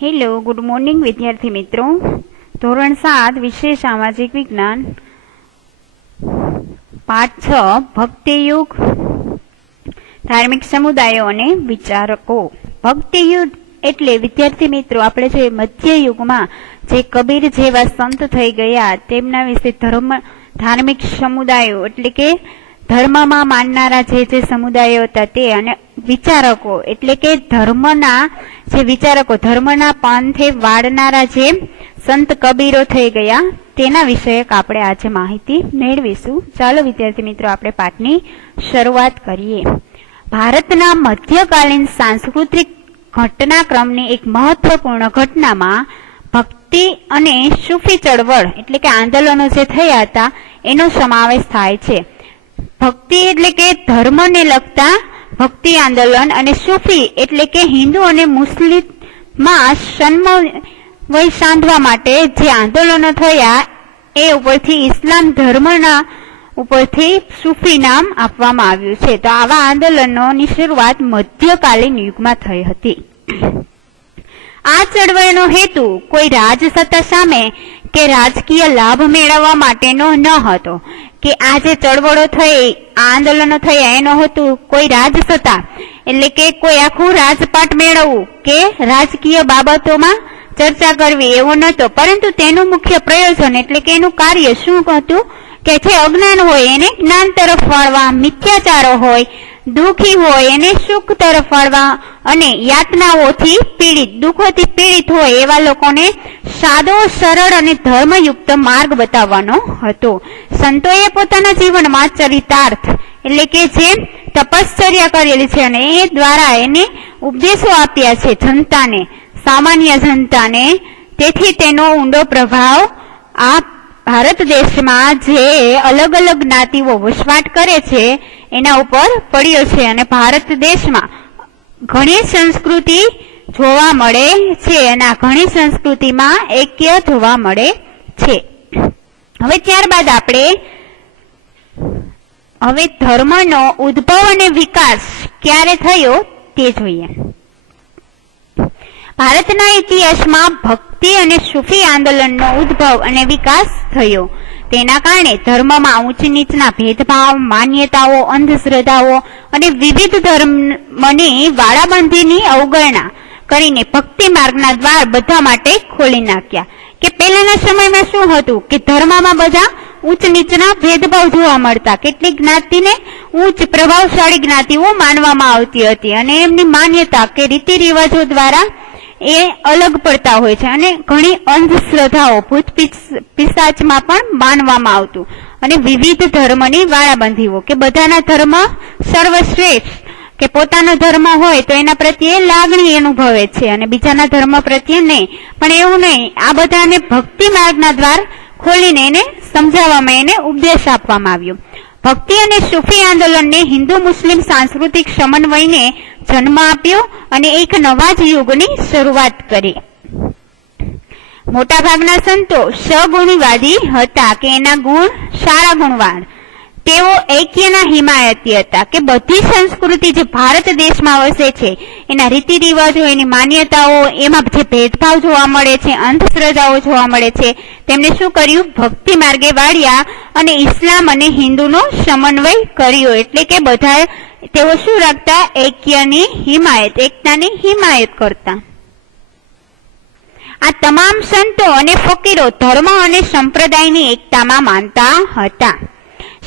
Hello, good morning વિદ્યાર્થી મિત્રો. ધોરણ 7 વિષય સામાજિક વિજ્ઞાન, પાઠ 6 ભક્તિયુગ, ધાર્મિક સમુદાયો અને વિચારકો. ભક્તિયુગ એટલે વિદ્યાર્થી મિત્રો આપણે જે મધ્યયુગમાં જે કબીર જેવા સંત થઈ ગયા તેમના વિશે ધાર્મિક સમુદાયો એટલે કે ધર્મમાં માનનારા જે સમુદાયો હતા તે, અને વિચારકો એટલે કે ધર્મના જે વિચારકો, ધર્મના પંથે વાળનારા જે સંત કબીરો થઈ ગયા તેના વિષયક આપણે આજે માહિતી મેળવીશું. ચાલો વિદ્યાર્થી મિત્રો આપણે પાઠની શરૂઆત કરીએ. ભારતના મધ્યકાલીન સાંસ્કૃતિક ઘટનાક્રમની એક મહત્વપૂર્ણ ઘટનામાં ભક્તિ અને સૂફી ચળવળ એટલે કે આંદોલનો જે થયા હતા એનો સમાવેશ થાય છે. ભક્તિ એટલે કે ધર્મને લગતા ભક્તિ આંદોલન અને સૂફી એટલે કે હિન્દુ અને મુસ્લિમમાં સમન્વય સાંધવા માટે જે આંદોલનો થયા એ ઉપરથી ઇસ્લામ ધર્મના ઉપરથી સૂફી નામ આપવામાં આવ્યું છે. તો આવા આંદોલનોની શરૂઆત મધ્યકાલીન યુગમાં થઈ હતી. આ ચળવળનો હેતુ કોઈ રાજસત્તા સામે કે રાજકીય લાભ મેળવવા માટેનો ન હતો કે આ જે ચળવળો થઈ, આંદોલનો થયા એનો હતું કોઈ રાજસત્તા એટલે કે કોઈ આખું રાજપાટ મેળવવું કે રાજકીય બાબતોમાં ચર્ચા કરવી એવો નહોતો, પરંતુ તેનું મુખ્ય પ્રયોજન એટલે કે એનું કાર્ય શું હતું કે જે અજ્ઞાન હોય એને જ્ઞાન તરફ વાળવા, મિથ્યાચારો હોય, દુઃખી હોય એને સુખ તરફ વાળવા અને યાતનાઓથી પીડિત, દુઃખોથી પીડિત હોય એવા લોકોને સાદો, સરળ અને ધર્મયુક્ત માર્ગ બતાવવાનો હતો. સંતોએ પોતાના જીવનમાં ચરિતાર્થ એટલે કે જે તપશ્ચર્યા કરેલી છે અને એ દ્વારા એને ઉપદેશો આપ્યા છે જનતાને, સામાન્ય જનતાને. તેથી તેનો ઊંડો પ્રભાવ આ ભારત દેશમાં જે અલગ અલગ જ્ઞાતિઓ વસવાટ કરે છે એના ઉપર પડ્યો છે અને ભારત દેશમાં ઘણી સંસ્કૃતિ જોવા મળે છે અને આ ઘણી સંસ્કૃતિમાં ઐક્ય જોવા મળે છે. હવે ત્યારબાદ આપણે ધર્મનો ઉદ્ભવ અને વિકાસ ક્યારે થયો તે જોઈએ. ભારતના ઇતિહાસમાં ભક્તિ અને સૂફી આંદોલનનો ઉદ્ભવ અને વિકાસ થયો. તેના કારણે ધર્મમાં ઊંચ નીચના ભેદભાવ, માન્યતાઓ, અંધશ્રદ્ધાઓ અને વિવિધ ધર્મની વાડાબંધીની અવગણના કરીને ભક્તિ માર્ગના દ્વાર બધા માટે ખોલી નાખ્યા. કે પહેલાના સમયમાં શું હતું કે ધર્મમાં બધા ઉચ્ચ નીચના ભેદભાવ જોવા મળતા. કેટલીક જ્ઞાતિને ઉચ્ચ પ્રભાવશાળી જ્ઞાતિઓ માનવામાં આવતી હતી અને એમની માન્યતા કે રીતિ રિવાજો દ્વારા એ અલગ પડતા હોય છે અને ઘણી અંધશ્રદ્ધાઓ, ભૂત પિશાચમાં પણ માનવામાં આવતું અને વિવિધ ધર્મની વાડાબંધીઓ કે બધાના ધર્મ સર્વશ્રેષ્ઠ કે પોતાનો ધર્મ હોય તો એના પ્રત્યે લાગણી અનુભવે છે અને બીજાના ધર્મ પ્રત્યે નહીં. પણ એવું નહીં, આ બધાને ભક્તિ માર્ગના દ્વાર ખોલીને એને સમજાવવામાં, એને ઉપદેશ આપવામાં આવ્યો. ભક્તિ અને સૂફી આંદોલનને હિન્દુ મુસ્લિમ સાંસ્કૃતિક સમન્વયને જન્મ આપ્યો અને એક નવા જ યુગની શરૂઆત કરી. મોટાભાગના સંતો સગુણવાદી હતા કે એના ગુણ સારા ગુણવાન. તેઓ ઐક્યના હિમાયતી હતા કે બધી સંસ્કૃતિ જે ભારત દેશમાં વસે છે એના રીતિ રિવાજો, એની માન્યતાઓ, એમાં જે ભેદભાવ જોવા મળે છે, અંધશ્રદ્ધાઓ જોવા મળે છે, તેમને શું કર્યું? ભક્તિ માર્ગે વાળ્યા અને ઇસ્લામ અને હિન્દુનો સમન્વય કર્યો. એટલે કે બધા તેઓ શું રાખતા? ઐક્યની હિમાયત, એકતાની હિમાયત કરતા. આ તમામ સંતો અને ફકીરો ધર્મ અને સંપ્રદાયની એકતામાં માનતા હતા.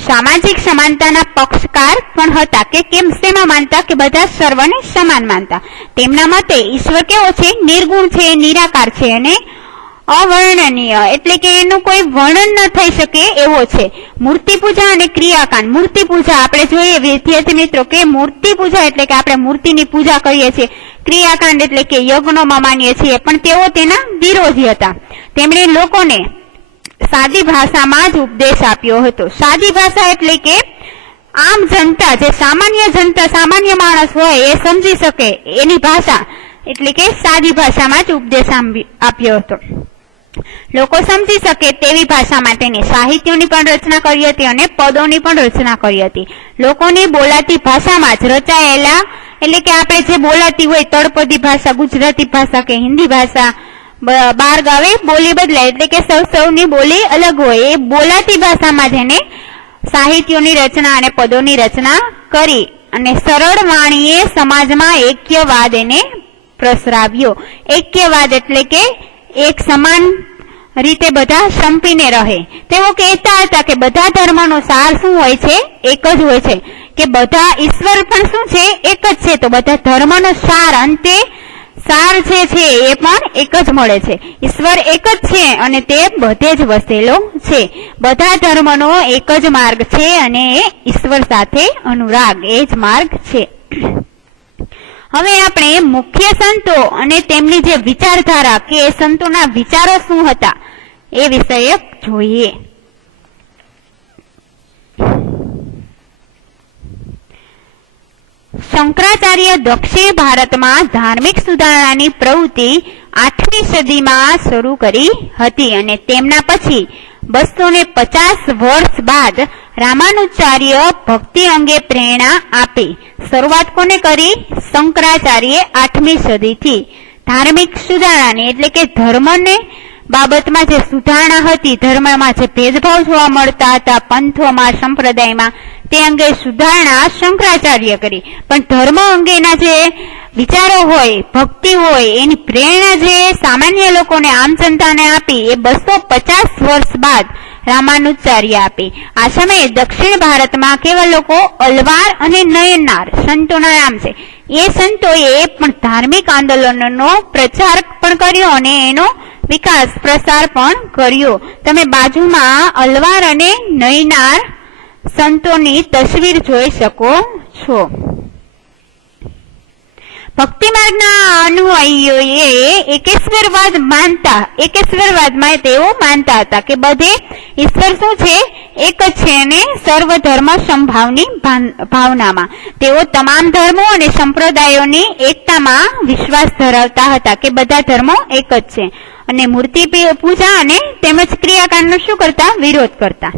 સામાજિક સમાનતાના પક્ષકાર પણ હતા કે કેમ શેમાં માનતા? કે બધા સર્વને સમાન માનતા. તેમના મતે ઈશ્વર કેવો છે? નિર્ગુણ છે, નિરાકાર છે અને અવર્ણનીય એટલે કે એનું કોઈ વર્ણન ન થઈ શકે એવો છે. મૂર્તિ પૂજા અને ક્રિયાકાંડ. મૂર્તિ પૂજા આપણે જોઈએ વિદ્યાર્થી મિત્રો કે મૂર્તિ પૂજા એટલે કે આપણે મૂર્તિની પૂજા કરીએ છીએ. ક્રિયાકાંડ એટલે કે યજ્ઞોમાં માનીએ છીએ, પણ તેઓ તેના વિરોધી હતા. તેમણે લોકોને સાદી ભાષામાં જ ઉપદેશ આપ્યો હતો. સાદી ભાષા એટલે કે આમ જનતા, જે સામાન્ય જનતા, સામાન્ય માણસ હોય એ સમજી શકે એની ભાષા એટલે કે સાદી ભાષામાં જ ઉપદેશ આપ્યો હતો. લોકો સમજી શકે તેવી ભાષામાં તેને સાહિત્યોની પણ રચના કરી હતી અને પદોની પણ રચના કરી હતી. લોકોની બોલાતી ભાષામાં જ રચાયેલા એટલે કે આપણે જે બોલાતી હોય તળપદી ભાષા, ગુજરાતી ભાષા કે હિન્દી ભાષા, બાર ગાવે બોલી બદલાય, એટલે કે સૌની બોલી અલગ હોય. એ બોલાતી ભાષામાં જેને સાહિત્યોની રચના અને પદોની રચના કરી અને સરળ વાણીએ સમાજમાં એક્યવાદ એને પ્રસરાવ્યો. એક્યવાદ એટલે કે એક સમાન રીતે બધા સંપીને રહે. તેઓ કહેતા હતા કે બધા ધર્મનો સાર શું હોય છે? એક જ હોય છે, કે બધા ઈશ્વર પણ શું છે? એક જ છે. તો બધા ધર્મનો સાર, અંતે સાર જે છે એ પણ એક જ મળે છે. ઈશ્વર એક જ છે અને તે બધે જ વસેલો છે. બધા ધર્મનો એક જ માર્ગ છે અને એ ઈશ્વર સાથે અનુરાગ, એ જ માર્ગ છે. હવે આપણે મુખ્ય સંતો અને તેમની જે વિચારધારા કે સંતોના વિચારો શું હતા એ વિષય જોઈએ. શંકરાચાર્ય દક્ષિણ ભારતમાં ધાર્મિક સુધારણાની પ્રવૃત્તિ 8મી સદીમાં શરૂ કરી હતી અને તેમના પછી 250 વર્ષ બાદ રામાનુજાચાર્ય ભક્તિ અંગે પ્રેરણા આપી. શરૂઆત કોને કરી? શંકરાચાર્ય 8મી સદીથી. ધાર્મિક સુધારણાની એટલે કે ધર્મને બાબતમાં જે સુધારણા હતી, ધર્મમાં જે ભેદભાવ જોવા મળતા હતા પંથોમાં, સંપ્રદાયમાં, તે અંગે સુધારણા શંકરાચાર્ય કરી. પણ ધર્મ અંગેના જે વિચારો હોય, ભક્તિ હોય, એની પ્રેરણા જે સામાન્ય લોકોને, આમ જનતાને આપી એ 250 વર્ષ બાદ રામાનુજાચાર્ય આપી. આ સમયે દક્ષિણ ભારતમાં કેવા લોકો? અલવાર અને નયનાર સંતોના નામ છે. એ સંતોએ પણ ધાર્મિક આંદોલનનો પ્રચાર પણ કર્યો અને એનો વિકાસ, પ્રસાર પણ કર્યો. તમે બાજુમાં અલવાર અને નયનાર સંતોની તસવીર જોઈ શકો છો. ભક્તિ માર્ગના અનુયાયીઓએ એકેશ્વરવાદ માનતા, એકેશ્વરવાદમાં તેઓ માનતા હતા કે બધે ઈશ્વર શું છે? એક જ છે અને સર્વધર્મ સમભાવની ભાવનામાં તેઓ તમામ ધર્મો અને સંપ્રદાયોની એકતામાં વિશ્વાસ ધરાવતા હતા કે બધા ધર્મો એક જ છે અને મૂર્તિ પૂજા અને તેમજ ક્રિયાકાંડનો શું કરતા? વિરોધ કરતા.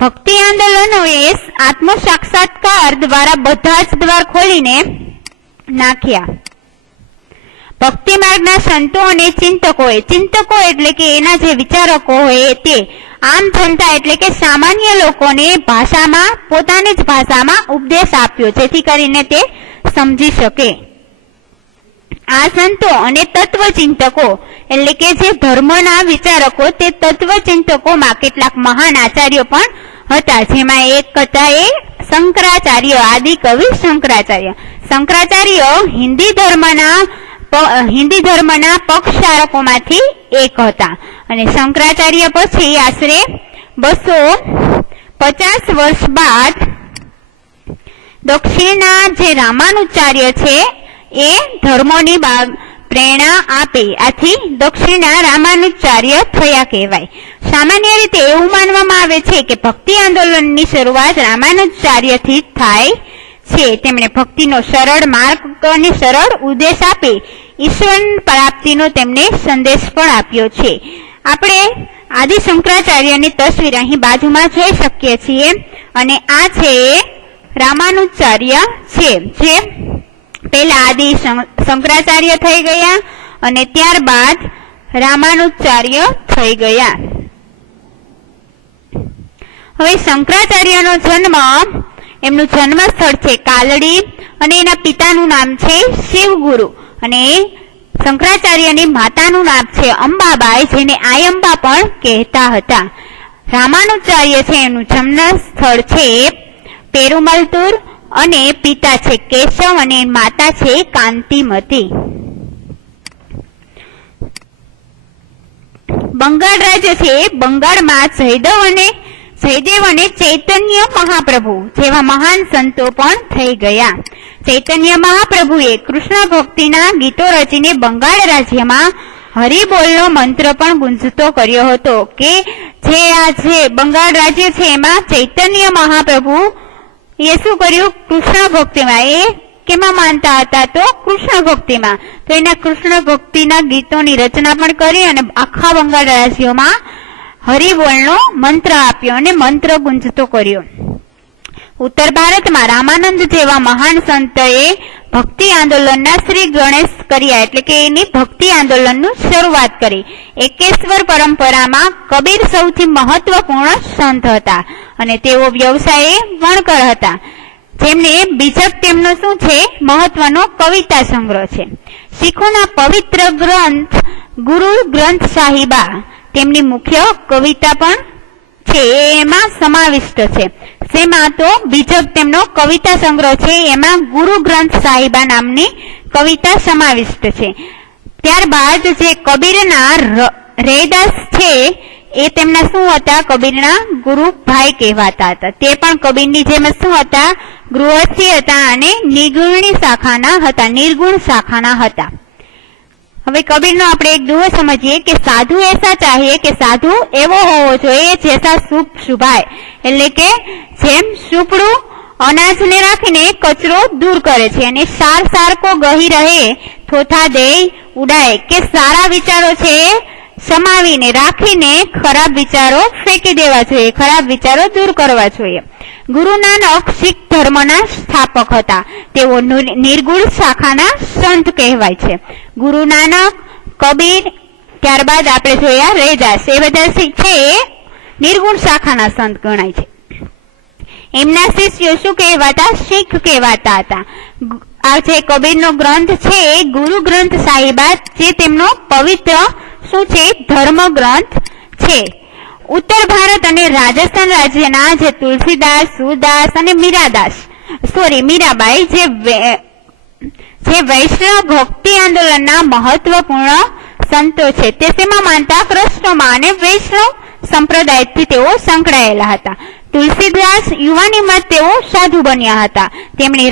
ભક્તિ આંદોલનોએ આત્મ સાક્ષાત્કાર દ્વારા બધા જ દ્વાર ખોલીને નાખ્યા. ભક્તિ માર્ગના સંતો અને ચિંતકોએ, ચિંતકો એટલે કે એના જે વિચારકો હોય તે આમ જનતા એટલે કે સામાન્ય લોકોને ભાષામાં, પોતાની જ ભાષામાં ઉપદેશ આપ્યો જેથી કરીને તે સમજી શકે. આ સંતો અને તત્વચિંતકો એટલે કે જે ધર્મના વિચારકો, તે તત્વચિંતકોમાં કેટલાક મહાન આચાર્યો પણ હતા, જેમાં એક હતા એ શંકરાચાર્ય, આદિ કવિ શંકરાચાર્ય. શંકરાચાર્ય હિન્દી ધર્મના પક્ષારકોમાંથી એક હતા અને શંકરાચાર્ય પછી આશરે 250 વર્ષ બાદ દક્ષિણના જે રામાનુજાચાર્ય છે એ ધર્મોની પ્રેરણા આપી. આથી દક્ષિણના રામાનુજાચાર્ય થયા કહેવાય. સામાન્ય રીતે એવું માનવામાં આવે છે કે ભક્તિ આંદોલનની શરૂઆત રામાનુજાચાર્યથી થાય છે. તેમણે ભક્તિનો સરળ માર્ગ અને સરળ ઉદ્દેશ આપી ઈશ્વર પ્રાપ્તિનો તેમને સંદેશ પણ આપ્યો છે. આપણે આદિ શંકરાચાર્યની તસવીર અહીં બાજુમાં જોઈ શકીએ છીએ અને આ છે રામાનુજાચાર્ય છે, જે પહેલા આદિ શંકરાચાર્ય થઈ ગયા અને ત્યારબાદ રામાનુજાચાર્ય થઈ ગયા. હવે શંકરાચાર્યનો જન્મ, એમનું જન્મ સ્થળ છે કાલડી અને એના પિતાનું નામ છે શિવગુરુ અને શંકરાચાર્યની માતાનું નામ છે અંબાબાઈ, જેને આયંબા પણ કહેતા હતા. રામાનુજાચાર્ય છે એનું જન્મ સ્થળ છે પેરુમલતુર અને પિતા છે કેશવ અને માતા છે કાંતિમતી. બંગાળ રાજ્ય છે, બંગાળમાં જયદેવ અને ચૈતન્ય મહાપ્રભુ જેવા મહાન સંતો પણ થઈ ગયા. ચૈતન્ય મહાપ્રભુએ કૃષ્ણ ભક્તિના ગીતો રચીને બંગાળ રાજ્યમાં હરિબોલનો મંત્ર પણ ગુંજતો કર્યો હતો. કે જે આ જે બંગાળ રાજ્ય છે એમાં ચૈતન્ય મહાપ્રભુ એ શું કર્યું? કૃષ્ણ ભક્તિમાં, એ કેમાં માનતા હતા? તો કૃષ્ણ ભક્તિમાં. તો એના કૃષ્ણ ભક્તિના ગીતોની રચના પણ કરી અને આખા બંગાળ રાજ્યોમાં હરિબોલનો મંત્ર આપ્યો અને મંત્ર ગુંજતો કર્યો. ઉત્તર ભારતમાં રામાનંદ જેવા મહાન સંતએ ભક્તિ આંદોલનના શ્રી ગણેશ કર્યા, એટલે કે એની ભક્તિ આંદોલનનું શરૂઆત કરી. એકેશ્વર પરંપરામાં કબીર સૌથી મહત્વપૂર્ણ સંત હતા અને તેઓ વ્યવસાયે વણકર હતા, જેમને બીજક તેમનો શું છે, મહત્વનો કવિતા સંગ્રહ છે. શીખોના પવિત્ર ગ્રંથ ગુરુ ગ્રંથ સાહિબા તેમની મુખ્ય કવિતા પણ છે, એમાં સમાવિષ્ટ છે. જેમાં તો બીજક તેમનો કવિતા સંગ્રહ છે, એમાં ગુરુ ગ્રંથ સાહિબા નામની કવિતા સમાવિષ્ટ છે. ત્યારબાદ જે કબીરના રૈદાસ છે એ તેમના શું હતા, કબીરના ગુરુ ભાઈ કહેવાતા હતા. તે પણ કબીરની જેમ શું હતા, ગૃહસ્થી હતા અને નિર્ગુણ શાખાના હતા. હવે કબીરનો આપણે એક દુહો સમજીએ કે સાધુ એસા ચાહીએ કે સાધુ એવો હોવો જોઈએ જેસા શુભ શુભાય, એટલે કે જેમ સુપડું અનાજને રાખીને કચરો દૂર કરે છે અને સાર સારકો ગહી રહે થોથા દે ઉડાય, કે સારા વિચારો છે સમાવીને રાખીને ખરાબ વિચારો ફેંકી દેવા જોઈએ, ખરાબ વિચારો દૂર કરવા જોઈએ. ગુરુ નાનક શીખ ધર્મના સ્થાપક હતા. તેઓ નિર્ગુણ શાખાના સંત કહેવાય છે. ગુરુ નાનક, કબીર, ત્યારબાદ આપણે જોયા રૈદાસ, એ બધા છે નિર્ગુણ શાખાના સંત ગણાય છે. એમના શિષ્યો શું કહેવાતા, શીખ કહેવાતા હતા. આ જે કબીરનો ગ્રંથ છે ગુરુ ગ્રંથ સાહિબા, જે તેમનો પવિત્ર શું છે, ધર્મ ગ્રંથ છે. ઉત્તર ભારત અને રાજસ્થાન રાજ્યના જે તુલસીદાસ, સુરદાસ અને મીરાબાઈ જે વૈષ્ણવ ભક્તિ આંદોલનના મહત્વપૂર્ણ સંતો છે, તે શેમાં માનતા, કૃષ્ણમાં અને વૈષ્ણવ સંપ્રદાયથી તેઓ સંકળાયેલા હતા. તુલસીદાસ યુવાનીમાં તેઓ સાધુ બન્યા હતા. તેમણે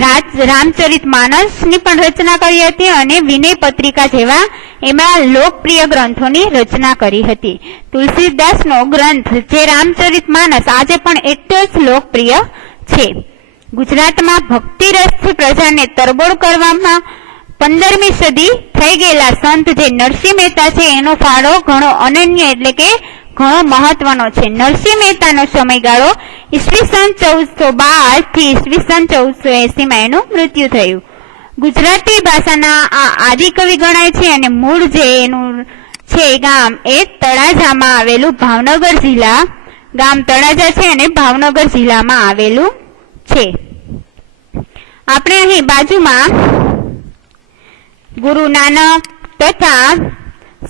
રામચરિત માનસની પણ રચના કરી હતી અને વિનય પત્રિકા જેવા એમાં લોકપ્રિય ગ્રંથોની રચના કરી હતી. તુલસીદાસનો ગ્રંથ જે રામચરિત માનસ આજે પણ એટલો જ લોકપ્રિય છે. ગુજરાતમાં ભક્તિ રસથી પ્રજાને તરબોળ કરવામાં 15મી સદી થઈ ગયેલા સંત જે નરસિંહ મહેતા છે એનો ફાળો ઘણો અનન્ય એટલે કે ઘણો મહત્વનો છે. નરસિંહ મહેતાનો સમયગાળો ઈસવીસન 1412 થી ઈસવીસન 1480 એનું મૃત્યુ થયું. ગુજરાતી ભાષાના આ આદિકવિ ગણાય છે અને મૂળ જે એનું છે ગામ એ તળાજામાં આવેલું ભાવનગર જિલ્લા, ગામ તળાજા છે અને ભાવનગર જિલ્લામાં આવેલું છે. આપણે અહીં બાજુમાં ગુરુ નાનક તથા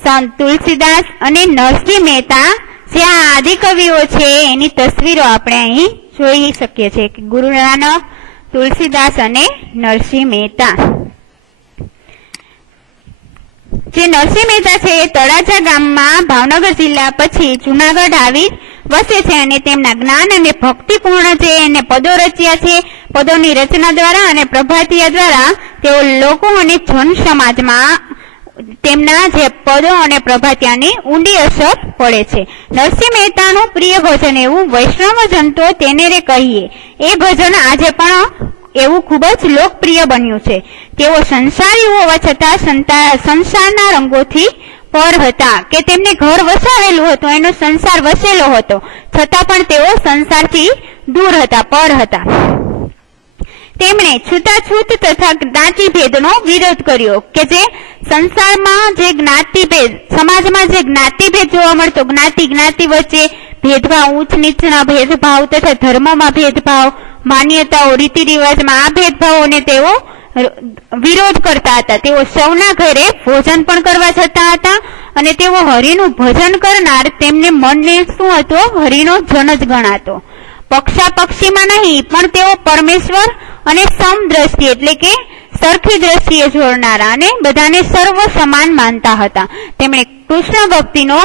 સંત તુલસીદાસ અને નરસિંહ મહેતા જે આ આદિકવિઓ છે એની તસવીરો આપણે અહીં જોઈ શકીએ છીએ કે ગુરુ નાનક, તુલસીદાસ અને નરસિંહ મહેતા. જે નરસિંહ મહેતા છે એ તળાજા ગામમાં ભાવનગર જિલ્લા પછી જુનાગઢ આવી વસે છે અને તેમના જ્ઞાન અને ભક્તિપૂર્ણ જે એને પદો રચ્યા છે, પદોની રચના દ્વારા અને પ્રભાતિયા દ્વારા તેઓ લોકો અને જન સમાજમાં તેમના જે પદો અને પ્રભાતિયાની ઊંડી અસર પડે છે. નરસિંહ મહેતાનું પ્રિય ભજન એવું વૈષ્ણવ જન તો તેને રે કહીએ, એ ભજન આજે પણ એવું ખૂબ જ લોકપ્રિય બન્યું છે. તેઓ સંસારી હોવા છતાં સંસારના રંગોથી પર હતા, કે તેમને ઘર વસાવેલું હતું, એનો સંસાર વસેલો હતો, છતાં પણ તેઓ સંસારથી દૂર હતા, પર હતા. તેમણે છૂતાછૂત તથા જ્ઞાતિભેદનો વિરોધ કર્યો, કે જે સંસારમાં જે જ્ઞાતિભેદ, સમાજમાં જે જ્ઞાતિભેદ જોવા મળતો, જ્ઞાતિ વચ્ચે ભેદભાવ, ઊંચ નીચના ભેદભાવ તથા ધર્મમાં ભેદભાવ, માન્યતાઓ, રીતિ રિવાજમાં આ ભેદભાવોને તેઓ વિરોધ કરતા હતા. તેઓ સૌના ઘરે ભોજન પણ કરવા જતા હતા અને તેઓ હરિનું ભજન કરનાર તેમને મનને શું હતો, હરિનો જન જ ગણાતો. પક્ષાપક્ષીમાં નહીં પણ તેઓ પરમેશ્વર અને સમદ્રષ્ટિ એટલે કે સરખી દ્રષ્ટિએ જોડનારા અને બધાને સર્વ સમાન માનતા હતા. તેમણે કૃષ્ણ ભક્તિનો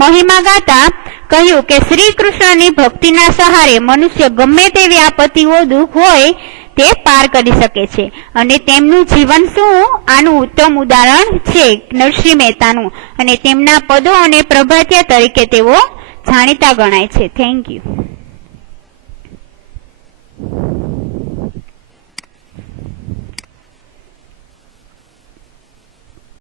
મહિમા ગાતા કહ્યું કે શ્રી કૃષ્ણની ભક્તિના સહારે મનુષ્ય ગમે તેવી આપત્તિઓ, દુઃખ હોય તે પાર કરી શકે છે અને તેમનું જીવન શું આનું ઉત્તમ ઉદાહરણ છે નરસિંહ મહેતાનું, અને તેમના પદો અને પ્રભાતિયા તરીકે તેઓ જાણીતા ગણાય છે. Thank you.